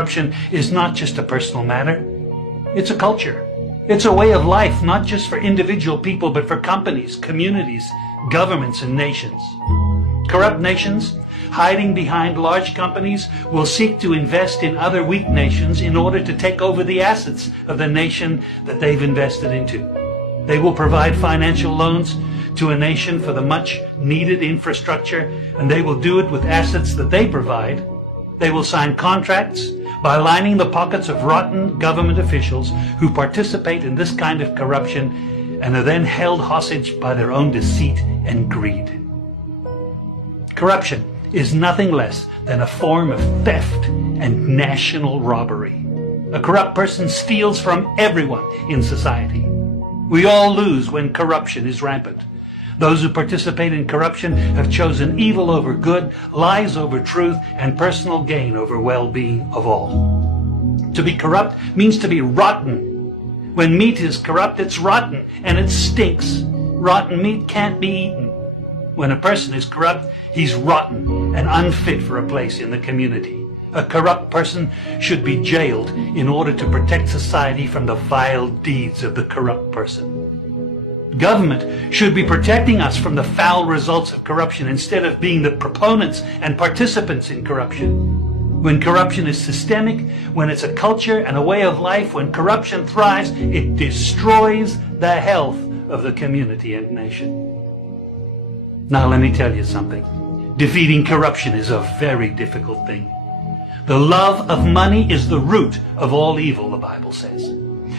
Corruption is not just a personal matter. It's a culture. It's a way of life, not just for individual people, but for companies, communities, governments, and nations. Corrupt nations, hiding behind large companies, will seek to invest in other weak nations in order to take over the assets of the nation that they've invested into. They will provide financial loans to a nation for the much needed infrastructure, and they will do it with assets that they provide. They will sign contracts by lining the pockets of rotten government officials who participate in this kind of corruption and are then held hostage by their own deceit and greed. Corruption is nothing less than a form of theft and national robbery. A corrupt person steals from everyone in society. We all lose when corruption is rampant. Those who participate in corruption have chosen evil over good, lies over truth, and personal gain over well-being of all. To be corrupt means to be rotten. When meat is corrupt, it's rotten, and it stinks. Rotten meat can't be eaten. When a person is corrupt, he's rotten and unfit for a place in the community. A corrupt person should be jailed in order to protect society from the vile deeds of the corrupt person. Government should be protecting us from the foul results of corruption instead of being the proponents and participants in corruption. When corruption is systemic, when it's a culture and a way of life, when corruption thrives, it destroys the health of the community and nation. Now let me tell you something. Defeating corruption is a very difficult thing. The love of money is the root of all evil, the Bible says.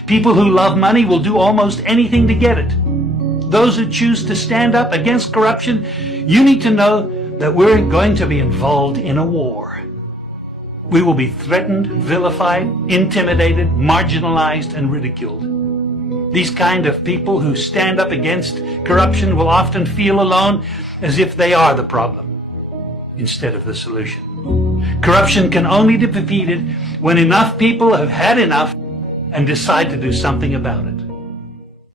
People who love money will do almost anything to get it. Those who choose to stand up against corruption, you need to know that we're going to be involved in a war. We will be threatened, vilified, intimidated, marginalized, and ridiculed. These kind of people who stand up against corruption will often feel alone, as if they are the problem instead of the solution. Corruption can only be defeated when enough people have had enough and decide to do something about it.